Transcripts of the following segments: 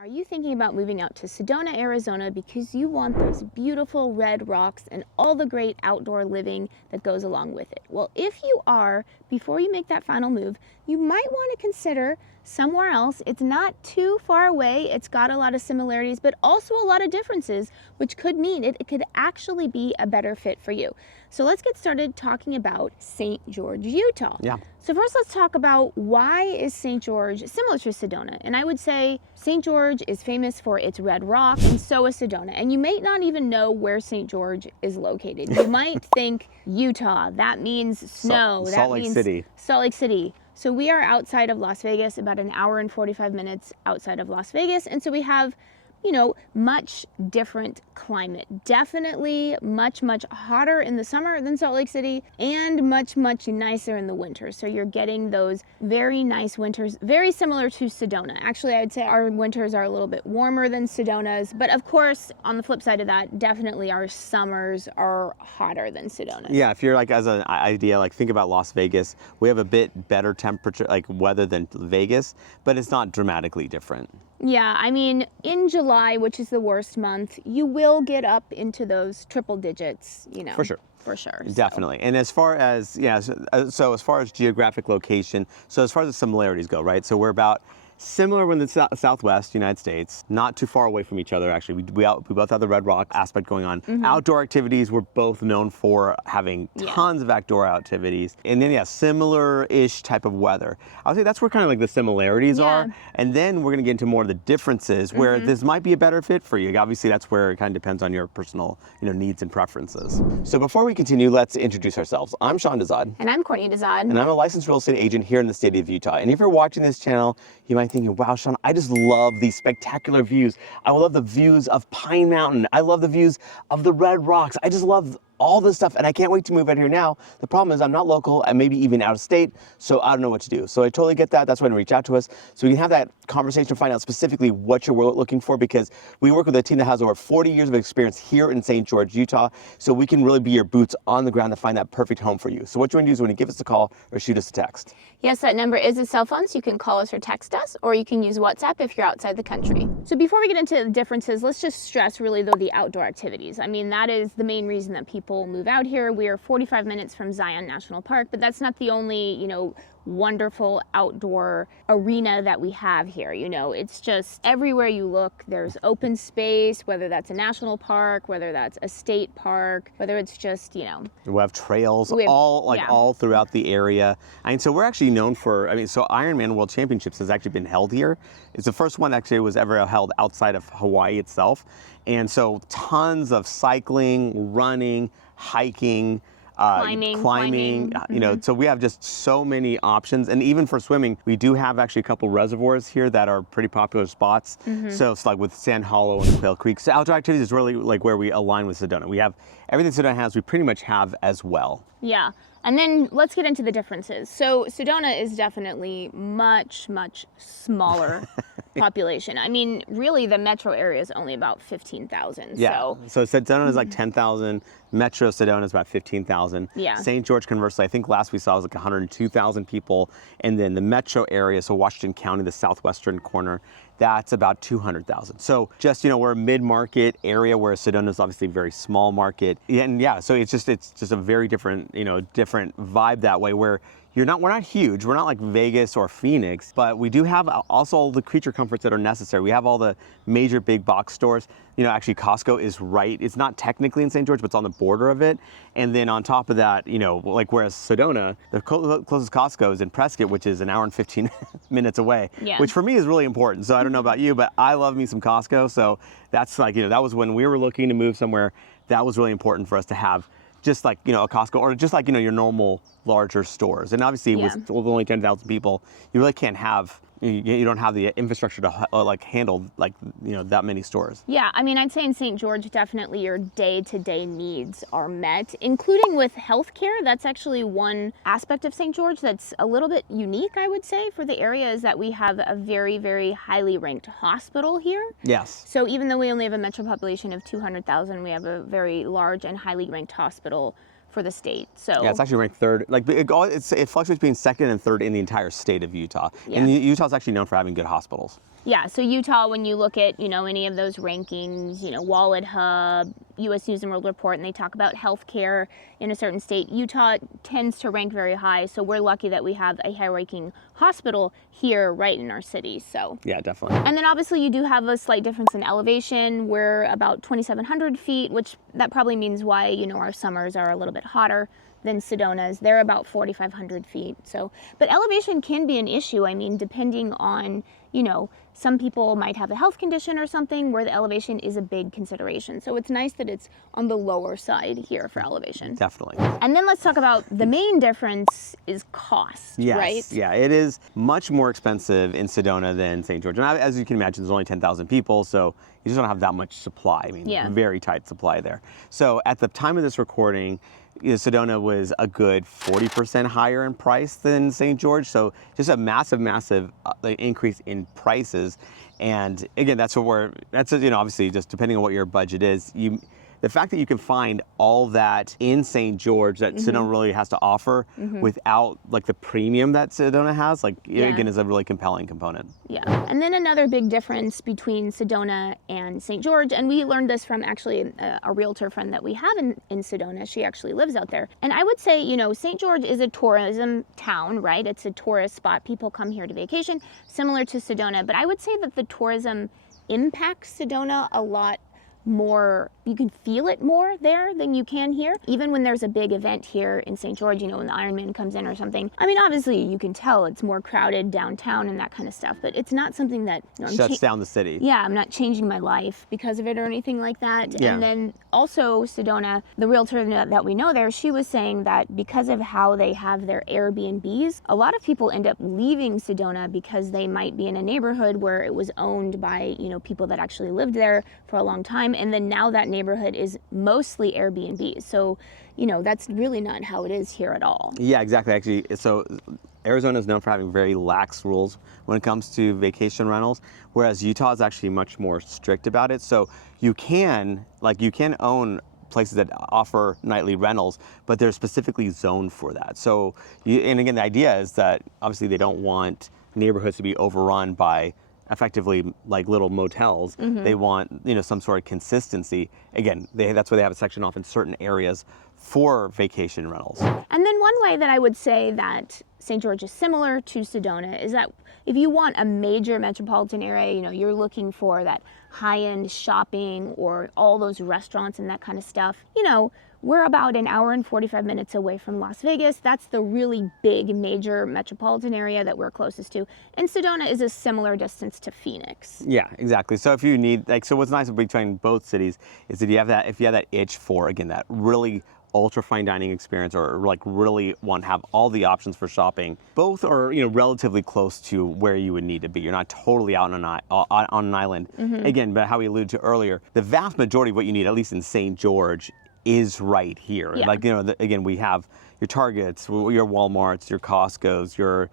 Are you thinking about moving out to Sedona, Arizona because you want those beautiful red rocks and all the great outdoor living that goes along with it? Well, if you are, before you make that final move, you might want to consider somewhere else. It's not too far away. It's got a lot of similarities, but also a lot of differences, which could mean it could actually be a better fit for you. So let's get started talking about St. George, Utah. Yeah. So first let's talk about why is St. George similar to Sedona? And I would say St. George is famous for its red rock, and so is Sedona. And you may not even know where St. George is located. You might think Utah, that means snow. Salt Lake City. Salt Lake City. So we are outside of Las Vegas, about an hour and 45 minutes outside of Las Vegas. And so we have, much different climate. Definitely much hotter in the summer than Salt Lake City, and much nicer in the winter. So you're getting those very nice winters, very similar to Sedona. Actually, I would say our winters are a little bit warmer than Sedona's, but of course, on the flip side of that, definitely our summers are hotter than Sedona. Yeah, if you're like, as an idea, like think about Las Vegas, we have a bit better temperature, like weather than Vegas, but it's not dramatically different. Yeah, I mean, in July, which is the worst month, you will get up into those triple digits, For sure. For sure. Definitely. And as far as, so as far as geographic location, so as far as the similarities go, right? So we're about similar in the Southwest United States, not too far away from each other, actually. We both have the red rock aspect going on. Mm-hmm. Outdoor activities, we're both known for having tons of outdoor activities. And then, similar-ish type of weather. I would say that's where kind of like the similarities are. And then we're going to get into more of the differences where this might be a better fit for you. Obviously, that's where it kind of depends on your personal needs and preferences. So before we continue, let's introduce ourselves. I'm Sean Dezad. And I'm Courtney Dezad. And I'm a licensed real estate agent here in the state of Utah. And if you're watching this channel, you might thinking, wow, Sean, I just love these spectacular views. I love the views of Pine Mountain. I love the views of the Red Rocks. I just love all this stuff, and I can't wait to move out here now. The problem is I'm not local and maybe even out of state, so I don't know what to do. So I totally get that. That's why I'm reach out to us so we can have that conversation, find out specifically what you're looking for, because we work with a team that has over 40 years of experience here in St. George, Utah, so we can really be your boots on the ground to find that perfect home for you. So what you want to do is when you give us a call or shoot us a text. Yes, that number is a cell phone, so you can call us or text us, or you can use WhatsApp if you're outside the country. So before we get into the differences, let's just stress really though the outdoor activities. I mean, that is the main reason that people move out here. We are 45 minutes from Zion National Park, but that's not the only, wonderful outdoor arena that we have here. It's just everywhere you look, there's open space, whether that's a national park, whether that's a state park, whether it's just, We have trails all throughout the area. And so we're actually known for, so Ironman World Championships has actually been held here. It's the first one actually was ever held outside of Hawaii itself. And so tons of cycling, running, hiking, climbing, so we have just so many options. And even for swimming, we do have actually a couple reservoirs here that are pretty popular spots. So it's like with Sand Hollow and Quail Creek. So outdoor activities is really like where we align with Sedona. We have everything Sedona has, we pretty much have as well. Yeah. And then let's get into the differences. So Sedona is definitely much smaller population. I mean, really the metro area is only about 15,000. Yeah. So Sedona is like 10,000. Metro Sedona is about 15,000. Yeah. St. George, conversely, I think last we saw was like 102,000 people. And then the metro area, so Washington County, the southwestern corner, that's about 200,000. So just, we're a mid-market area where Sedona is obviously a very small market. And so it's just a very different, different vibe that way where we're not huge. We're not like Vegas or Phoenix, but we do have also all the creature comforts that are necessary. We have all the major big box stores. Actually Costco is right. It's not technically in St. George, but it's on the border of it. And then on top of that, like whereas Sedona, the closest Costco is in Prescott, which is an hour and 15 minutes away, which for me is really important. So I don't know about you, but I love me some Costco. So that's like, that was when we were looking to move somewhere, that was really important for us to have just like, a Costco or just like, your normal larger stores. And obviously with only 10,000 people, you really can't have, you don't have the infrastructure to handle that many stores. Yeah, I mean, I'd say in St. George, definitely your day-to-day needs are met, including with healthcare. That's actually one aspect of St. George that's a little bit unique, I would say, for the area, is that we have a very highly ranked hospital here. Yes. So even though we only have a metro population of 200,000, we have a very large and highly ranked hospital for the state. So yeah, it's actually ranked third. Like it fluctuates between second and third in the entire state of Utah. Yeah. And Utah's actually known for having good hospitals. Yeah, so Utah, when you look at, any of those rankings, Wallet Hub, U.S. News and World Report, and they talk about healthcare in a certain state, Utah tends to rank very high. So we're lucky that we have a high-ranking hospital here right in our city. So yeah, definitely. And then obviously you do have a slight difference in elevation. We're about 2,700 feet, which that probably means why, our summers are a little bit hotter than Sedona's. They're about 4,500 feet. So, but elevation can be an issue. I mean, depending on, some people might have a health condition or something where the elevation is a big consideration. So it's nice that it's on the lower side here for elevation. Definitely. And then let's talk about the main difference is cost, yes. right? Yeah, it is much more expensive in Sedona than St. George. And as you can imagine, there's only 10,000 people, so you just don't have that much supply. I mean, very tight supply there. So at the time of this recording, Sedona was a good 40% higher in price than St. George. So just a massive increase in prices. And again, obviously just depending on what your budget is, the fact that you can find all that in St. George that Sedona really has to offer without like the premium that Sedona has, again, is a really compelling component. Yeah. And then another big difference between Sedona and St. George, and we learned this from actually a realtor friend that we have in Sedona. She actually lives out there. And I would say, St. George is a tourism town, right? It's a tourist spot. People come here to vacation, similar to Sedona. But I would say that the tourism impacts Sedona a lot more. You can feel it more there than you can here. Even when there's a big event here in St. George, when the Ironman comes in or something. I mean, obviously you can tell it's more crowded downtown and that kind of stuff, but it's not something that shuts down the city. Yeah, I'm not changing my life because of it or anything like that. Yeah. And then also Sedona, the realtor that we know there, she was saying that because of how they have their Airbnbs, a lot of people end up leaving Sedona because they might be in a neighborhood where it was owned by, people that actually lived there for a long time. And then now that neighborhood is mostly Airbnb. So, that's really not how it is here at all. Yeah, exactly. Actually, so Arizona is known for having very lax rules when it comes to vacation rentals, whereas Utah is actually much more strict about it. So you can own places that offer nightly rentals, but they're specifically zoned for that. So, and again, the idea is that obviously they don't want neighborhoods to be overrun by effectively like little motels. They want some sort of consistency. Again, that's why they have a section off in certain areas for vacation rentals. And then one way that I would say that St. George is similar to Sedona is that if you want a major metropolitan area, you're looking for that high-end shopping or all those restaurants and that kind of stuff, we're about an hour and 45 minutes away from Las Vegas. That's the really big major metropolitan area that we're closest to. And Sedona is a similar distance to Phoenix. Yeah, exactly. So if you need, so what's nice between both cities is that if you have that itch for, again, that really ultra fine dining experience, or really want to have all the options for shopping, both are relatively close to where you would need to be. You're not totally out on an island. Again, but how we alluded to earlier, the vast majority of what you need, at least in St. George, is right here. Yeah. Again, we have your Targets, your Walmarts, your Costco's, your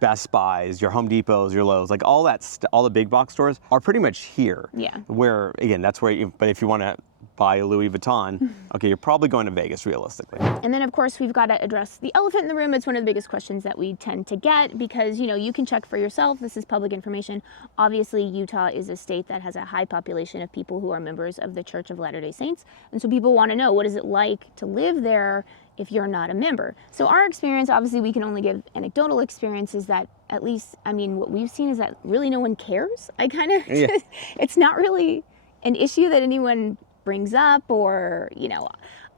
Best Buys, your Home Depots, your Lowe's, all that, all the big box stores are pretty much here. Yeah. Where, again, that's where but if you want to buy a Louis Vuitton, okay, you're probably going to Vegas realistically. And then of course we've got to address the elephant in the room. It's one of the biggest questions that we tend to get because, you can check for yourself. This is public information. Obviously, Utah is a state that has a high population of people who are members of the Church of Latter-day Saints. And so people want to know, what is it like to live there if you're not a member? So our experience, obviously we can only give anecdotal experiences, that at least, what we've seen is that really no one cares. It's not really an issue that anyone brings up, or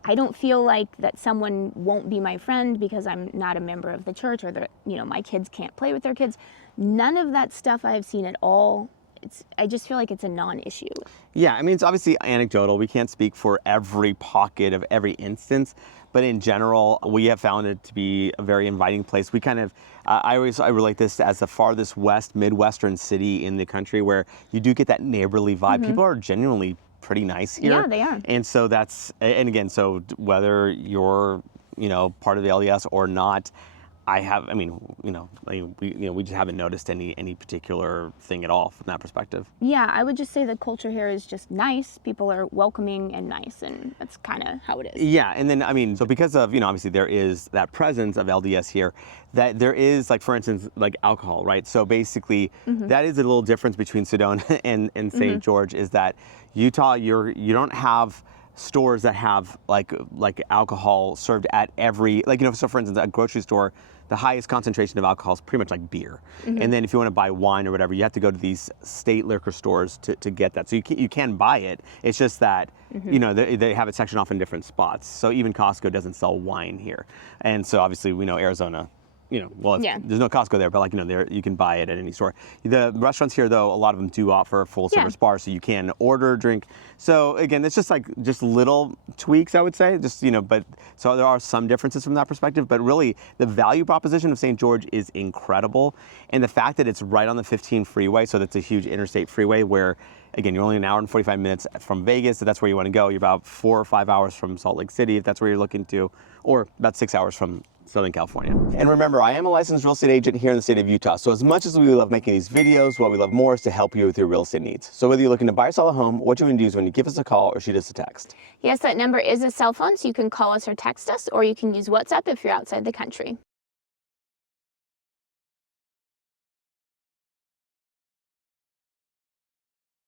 I don't feel like that someone won't be my friend because I'm not a member of the church, or that my kids can't play with their kids. None of that stuff I've seen at all. I just feel like it's a non-issue. Yeah, it's obviously anecdotal. We can't speak for every pocket of every instance, but in general, we have found it to be a very inviting place. We kind of, I relate this as the farthest west, Midwestern city in the country, where you do get that neighborly vibe. People are genuinely pretty nice here. Yeah, they are. And so so whether you're, part of the LDS or not, I mean, we just haven't noticed any particular thing at all from that perspective. Yeah, I would just say the culture here is just nice. People are welcoming and nice, and that's kind of how it is. Yeah, and then I mean, so because of obviously there is that presence of LDS here, that there is like for instance like alcohol, right? So basically, that is a little difference between Sedona and St. George is that Utah, you don't have stores that have like alcohol served at every so for instance a grocery store, the highest concentration of alcohol is pretty much like beer. And then if you want to buy wine or whatever, you have to go to these state liquor stores to get that. So you can buy it. It's just that they have it sectioned off in different spots. So even Costco doesn't sell wine here. And so obviously we know Arizona, there's no Costco there, but there you can buy it at any store. The restaurants here, though, a lot of them do offer full service bars, so you can order, drink. So again, it's just little tweaks, I would say. But so there are some differences from that perspective. But really, the value proposition of St. George is incredible, and the fact that it's right on the 15 freeway, so that's a huge interstate freeway where. Again, you're only an hour and 45 minutes from Vegas, so that's where you want to go. You're about 4 or 5 hours from Salt Lake City, if that's where you're looking to, or about 6 hours from Southern California. And remember, I am a licensed real estate agent here in the state of Utah, so as much as we love making these videos, what we love more is to help you with your real estate needs. So whether you're looking to buy or sell a home, what you want to do is when you give us a call or shoot us a text. Yes, that number is a cell phone, so you can call us or text us, or you can use WhatsApp if you're outside the country.